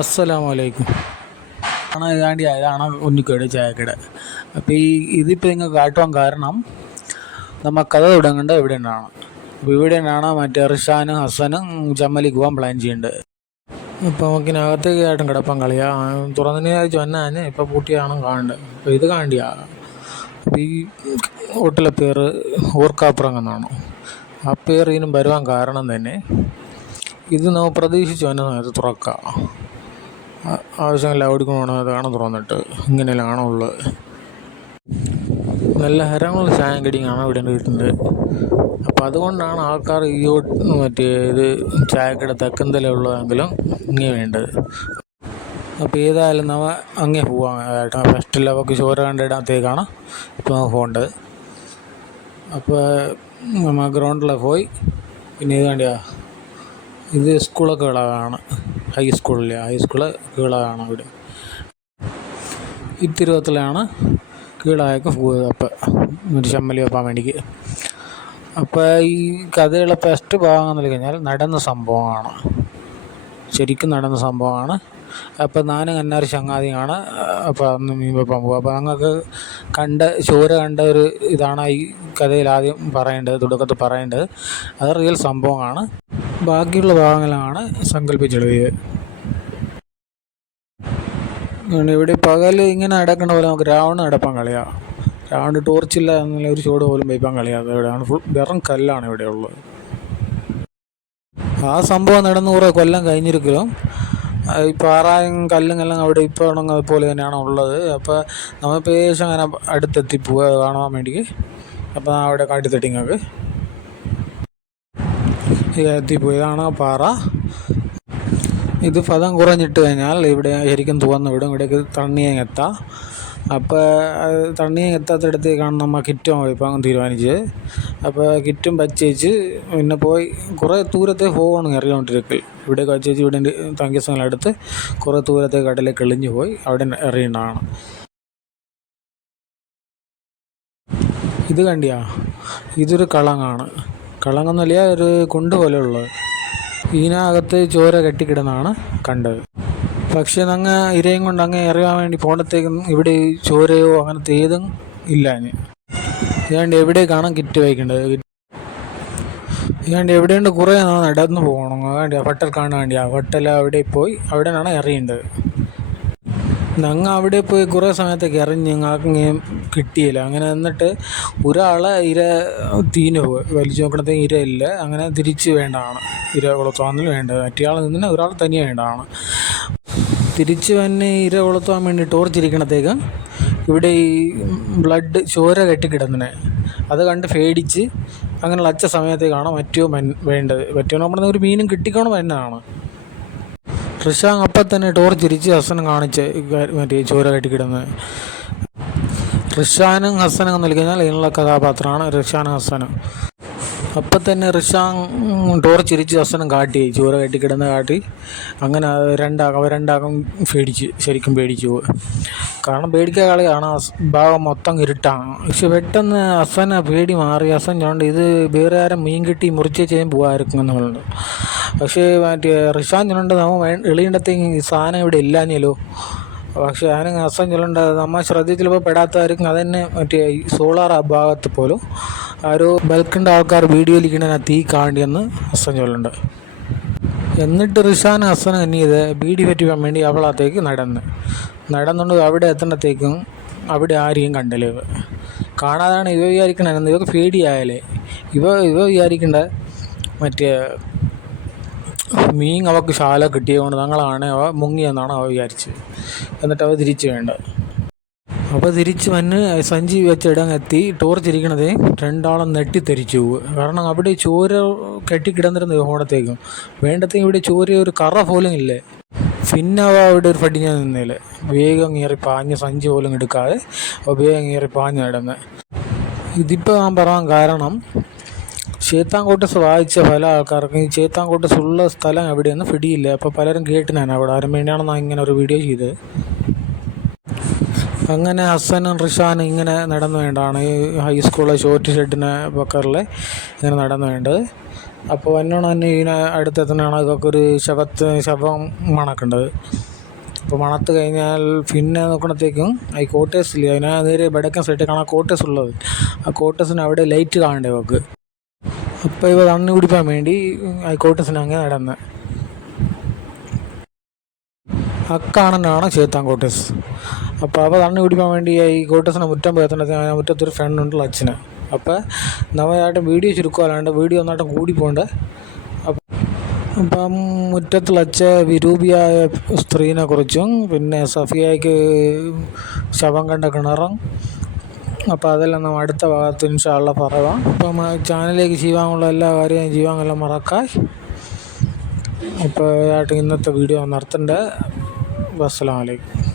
അസ്സലാമലൈക്കും. ഇതാണ് ഉണ്ണിക്കോട് ചായക്കട. അപ്പോൾ ഇതിപ്പോൾ നിങ്ങൾ കാട്ടുവാൻ കാരണം നമ്മൾ കഥ തുടങ്ങേണ്ട ഇവിടെ നിന്നാണ്. അപ്പോൾ ഇവിടെ നിന്നാണ് മറ്റേ റിഷാനും ഹസനും ജമ്മലിക്ക് പോകാൻ പ്ലാൻ ചെയ്യുന്നുണ്ട്. ഇപ്പോൾ നമുക്കിനകത്തേക്ക് ആയിട്ടും കിടപ്പാൻ കളിയാ തുറന്നതിന് ചൊന്നാന് ഇപ്പോൾ പൂട്ടിയാണ് കാണേണ്ടത്. അപ്പോൾ ഇത് കാണ്ടിയാ. അപ്പോൾ ഈ ഹോട്ടലിലെ പേര് ഓർക്കാപ്പുറം എന്നാണ്. ആ പേര് ഇതിനും വരുവാൻ കാരണം തന്നെ ഇത് നമ്മൾ പ്രതീക്ഷിച്ച് വന്ന സമയത്ത് തുറക്കാം. ആവശ്യമില്ല ഓടിക്കൊണ്ടു അതാണ് തുറന്നിട്ട് ഇങ്ങനെയാണ് ഉള്ളത്. നല്ല ഹരമുള്ള ചായം കടിയാണ് ഇവിടെ കിട്ടുന്നത്. അപ്പം അതുകൊണ്ടാണ് ആൾക്കാർ മറ്റേ ഇത് ചായക്കട തെക്കന്തലുള്ളതെങ്കിലും ഇങ്ങനെ വേണ്ടത്. അപ്പോൾ ഏതായാലും നമ്മൾ അങ്ങേ പോവാം. ഫസ്റ്റിൽ അവർക്ക് ചോര കണ്ടിടത്തേക്കാണ് ഇപ്പോൾ നമ്മൾ പോകേണ്ടത്. അപ്പോൾ നമ്മൾ ഗ്രൗണ്ടിൽ പോയി പിന്നെ ഇത് കണ്ടിയാ ഇത് സ്കൂളൊക്കെ വിളവാണ്. ഹൈസ്കൂള് കീളാണ് ഇവിടെ. ഇത്തിരുവത്തിലാണ് കീളായൊക്കെ പോയത്. അപ്പം ഒരു ചമ്മലി വെപ്പാൻ വേണ്ടിക്ക്. അപ്പോൾ ഈ കഥയുള്ള ഫസ്റ്റ് ഭാഗം എന്ന് കഴിഞ്ഞാൽ നടന്ന സംഭവമാണ്, ശരിക്കും നടന്ന സംഭവമാണ്. അപ്പോൾ നാനും കന്നാറ് ചങ്ങാതിയാണ്. അപ്പോൾ അന്ന് മീൻ വെപ്പാൻ പോകും. അപ്പോൾ ഞങ്ങൾക്ക് ചോര കണ്ട ഒരു ഇതാണ് ഈ കഥയിൽ ആദ്യം പറയേണ്ടത്, തുടക്കത്തിൽ പറയേണ്ടത്. അത് റിയൽ സംഭവമാണ്. ബാക്കിയുള്ള ഭാഗങ്ങളാണ് സങ്കല്പിച്ചെഴുതിയത്. ഇവിടെ പകൽ ഇങ്ങനെ നടക്കണ പോലെ നമുക്ക് രാവണ് നടപ്പാൻ കളിയാണ്. രാവണ് ടോർച്ചില്ല എന്നുള്ള ഒരു ചൂട് പോലും വയ്പ്പാൻ കളിയാതെ ഇവിടെയാണ്. ഫുൾ വെറും കല്ലാണ് ഇവിടെ ഉള്ളത്. ആ സംഭവം നടന്ന് കുറേ കൊല്ലം കഴിഞ്ഞിരിക്കലും ഈ പാറായും കല്ലും എല്ലാം അവിടെ ഇപ്പോൾ അതുപോലെ തന്നെയാണ് ഉള്ളത്. അപ്പോൾ നമ്മളിപ്പോൾ ഏകദേശം അങ്ങനെ അടുത്തെത്തി പോവുക കാണാൻ വേണ്ടിക്ക്. അപ്പോൾ അവിടെ കാട്ടിത്തട്ടിങ്ങൾക്ക് എത്തിപ്പോയതാണ് ആ പാറ. ഇത് പദം കുറഞ്ഞിട്ട് കഴിഞ്ഞാൽ ഇവിടെ ശരിക്കും തുറന്ന് വിടും. ഇവിടേക്ക് തണ്ണിയങ്ങ് എത്താം. അപ്പോൾ തണ്ണിയങ്ങ് എത്താത്തടത്തേക്കാണ് നമ്മൾ കിറ്റും പോയിപ്പോൾ തീരുമാനിച്ചത്. അപ്പോൾ കിറ്റും വച്ചേച്ച് പിന്നെ പോയി കുറേ ദൂരത്തെ പോകണം എറിഞ്ഞുകൊണ്ടിരിക്കൽ. ഇവിടേക്ക് വച്ചേച്ച് ഇവിടെ തങ്ങിയ സ്ഥലമെടുത്ത് കുറേ ദൂരത്തെ കടലേക്ക് എളിഞ്ഞു പോയി അവിടെ എറിയുന്നതാണ്. ഇത് കണ്ടിയാ, ഇതൊരു കളങ്ങാണ്. കളങ്ങെന്നല്ല, ഒരു കുണ്ട് പോലെ ഉള്ളത്. ഇതിനകത്ത് ചോര കെട്ടിക്കിടന്നാണ് കണ്ടത്. പക്ഷെ അങ്ങ് ഇരയും കൊണ്ട് അങ്ങ് എറിയാൻ വേണ്ടി പോകത്തേക്കും ഇവിടെ ചോരയോ അങ്ങനത്തെ ഏതും ഇല്ല. ഇതാണ്ട് എവിടേക്കാണ് കിറ്റ് വയ്ക്കേണ്ടത്. ഇതാണ്ട് എവിടെയുണ്ട് കുറേ നടന്ന് പോകണം. വേണ്ടിയാ ഹോട്ടൽ കാണാൻ വേണ്ടിയാ ഹോട്ടൽ അവിടെ പോയി അവിടെ നിന്നാണ് എറിയേണ്ടത്. ഞങ്ങൾ അവിടെ പോയി കുറേ സമയത്തേക്ക് എറിഞ്ഞ് ഞങ്ങൾക്ക് കിട്ടിയില്ല. അങ്ങനെ എന്നിട്ട് ഒരാളെ ഇര തീന് പോയി വലിച്ചു നോക്കണത്തേക്ക് ഇര ഇല്ല. അങ്ങനെ തിരിച്ച് വേണ്ടതാണ് ഇര കൊളുത്താന്നിൽ വേണ്ടത്. മറ്റേയാൾ നിന്നെ ഒരാൾ തനിയെ വേണ്ടതാണ്. തിരിച്ച് തന്നെ ഇര കൊളുത്താൻ വേണ്ടി ടോർച്ചിരിക്കണത്തേക്ക് ഇവിടെ ഈ ബ്ലഡ് ചോര കെട്ടിക്കിടന്നിനെ അത് കണ്ട് പേടിച്ച് അങ്ങനെയുള്ള അച്ഛ സമയത്തേക്കാണ് മറ്റോ വേണ്ടത്. മറ്റോ നമ്മുടെ ഒരു മീനും കിട്ടിക്കോണം എന്നാണ്. റിഷാങ് അപ്പം തന്നെ ടോർച്ചിരിച്ച് ഹസനും കാണിച്ച് മറ്റേ ചോര കെട്ടിക്കിടുന്നത്. റിഷാനും ഹസനും എന്ന് വിളിക്കഴിഞ്ഞാൽ ഇതിനുള്ള കഥാപാത്രമാണ് റിഷാനും ഹസനും. അപ്പം തന്നെ റിഷാങ് ടോർച്ചിരിച്ച് ഹസനും കാട്ടി ചോര കെട്ടിക്കിടുന്ന കാട്ടി. അങ്ങനെ രണ്ടാകം ശരിക്കും പേടിച്ചു പോയി. കാരണം പേടിക്കാൻ കളിയാണ്. ഭാഗം മൊത്തം ഇരുട്ടാണ്. പക്ഷെ പെട്ടെന്ന് ഹസനെ പേടി മാറി. ഹസൻ ചോണ്ട് ഇത് വേറെ ആരും മീൻ കിട്ടി മുറിച്ച് ചെയ്യാൻ പോകാമായിരിക്കും എന്നുള്ളത്. പക്ഷേ മറ്റേ റിഷാൻ ചൊല്ലുണ്ട് നമ്മൾ എളിയിടത്തേക്ക് ഈ സാധനം ഇവിടെ ഇല്ലാഞ്ഞല്ലോ. പക്ഷേ അതിന് ഹസൻ ചൊല്ലുണ്ട് നമ്മൾ ശ്രദ്ധിച്ചില്ലപ്പോൾ പെടാത്തതായിരിക്കും. അതന്നെ മറ്റേ സോളാർ ആ ഭാഗത്ത് പോലും ആരോ ബൽക്കിൻ്റെ ആൾക്കാർ വീഡിയോയിലിരിക്കണ തീ കാണ്ടിയെന്ന് ഹസൻ ചൊല്ലുണ്ട്. എന്നിട്ട് റിഷാൻ ഹസനും എണ്ണിയത് ബീഡി പറ്റിക്കാൻ വേണ്ടി അവളത്തേക്ക് നടന്നുകൊണ്ട് അവിടെ എത്തുന്നത്തേക്കും അവിടെ ആരെയും കണ്ടില്ല. കാണാതാണ് ഇവ വിചാരിക്കണമെന്ന്. ഇവർക്ക് പേടിയായാലേ ഇവ വിചാരിക്കേണ്ട മറ്റേ മീൻ അവൾക്ക് ശാല കിട്ടിയതുകൊണ്ട് ഞങ്ങളാണ് അവ മുങ്ങിയെന്നാണ് അവ വിചാരിച്ചത്. എന്നിട്ട് അവ തിരിച്ച് വേണ്ട. അപ്പോൾ തിരിച്ച് വന്ന് സഞ്ചി വെച്ചിടങ്ങെത്തി ടോർച്ചിരിക്കണതേ രണ്ടാളും നെട്ടിത്തെരിച്ചു പോവുക. കാരണം അവിടെ ചോര കെട്ടിക്കിടന്നിരുന്നു ഹോണത്തേക്കും വേണ്ടത്തേക്കും ഇവിടെ ചോര ഒരു കറ പോലും ഇല്ലേ. പിന്നെ അവ അവിടെ ഒരു പടിഞ്ഞ നിന്നില്ല. വേഗം കയറി പാഞ്ഞ് സഞ്ചി പോലും എടുക്കാതെ വേഗം കയറി പാഞ്ഞ് നടന്ന്. ഇതിപ്പോൾ ഞാൻ പറയാൻ കാരണം ചേത്താൻകോട്ടസ് വായിച്ച പല ആൾക്കാർക്കും ഈ ചേത്താൻകോട്ടസ് ഉള്ള സ്ഥലം എവിടെയൊന്നും പിടിയില്ല. അപ്പോൾ പലരും കേട്ടിനാണ് അവിടെ ആരും വേണ്ടിയാണ് ഞാൻ ഇങ്ങനെ ഒരു വീഡിയോ ചെയ്തത്. അങ്ങനെ ഹസനും റിഷാനും ഇങ്ങനെ നടന്നു വേണ്ടതാണ് ഈ ഹൈസ്കൂളിലെ ഷോർട്ട് ഷെഡിനെ പക്കറിൽ ഇങ്ങനെ നടന്നു വേണ്ടത്. അപ്പോൾ എന്നോണം തന്നെ ഇതിനെ അടുത്തെത്തണതാണ് ഇതൊക്കെ ഒരു ശവം മണക്കേണ്ടത്. അപ്പോൾ മണത്ത് കഴിഞ്ഞാൽ പിന്നെ നോക്കണത്തേക്കും ഈ കോട്ടേഴ്സില്ല, അതിനെ നേരെ വടക്കൻ സൈഡിൽ കാണാൻ കോട്ടേഴ്സ് ഉള്ളത്. ആ കോട്ടേഴ്സിന് അവിടെ ലൈറ്റ് കാണണ്ടേ ഇവക്ക്. അപ്പോൾ ഇവ തണ്ണി കുടിക്കാൻ വേണ്ടി ആ കോട്ടേഴ്സിന് അങ്ങനെ നടന്ന് അക്കാണനാണ് ചേത്താൻ കോട്ടേഴ്സ്. അപ്പോൾ അവ തണ്ണി കുടിക്കാൻ വേണ്ടി ഈ കോട്ടേഴ്സിനെ മുറ്റം പോയത്തേണ്ടത് മുറ്റത്തൊരു ഫ്രണ്ടുണ്ടല്ലോ അച്ഛന്. അപ്പോൾ നവയായിട്ടും വീഡിയോ ചുരുക്കുക, അല്ലാണ്ട് വീഡിയോ ഒന്നായിട്ടും കൂടി പോകണ്ടേ. അപ്പം മുറ്റത്തുള്ള വിരൂപിയായ സ്ത്രീനെ കുറിച്ചും പിന്നെ സഫിയയ്ക്ക് ശവം കണ്ട കിണറും, അപ്പോൾ അതെല്ലാം നമ്മൾ അടുത്ത ഭാഗത്ത് ഇൻഷാ അല്ലാഹ് പറയാം. അപ്പം ചാനലിലേക്ക് ചെയ്യാനുള്ള എല്ലാ കാര്യവും ചെയ്യാമെന്നെല്ലാം മറക്കായ്. ഇപ്പോൾ ആയിട്ട് ഇന്നത്തെ വീഡിയോ നിർത്തണ്ടേ. അസ്സലാമു അലൈക്കും.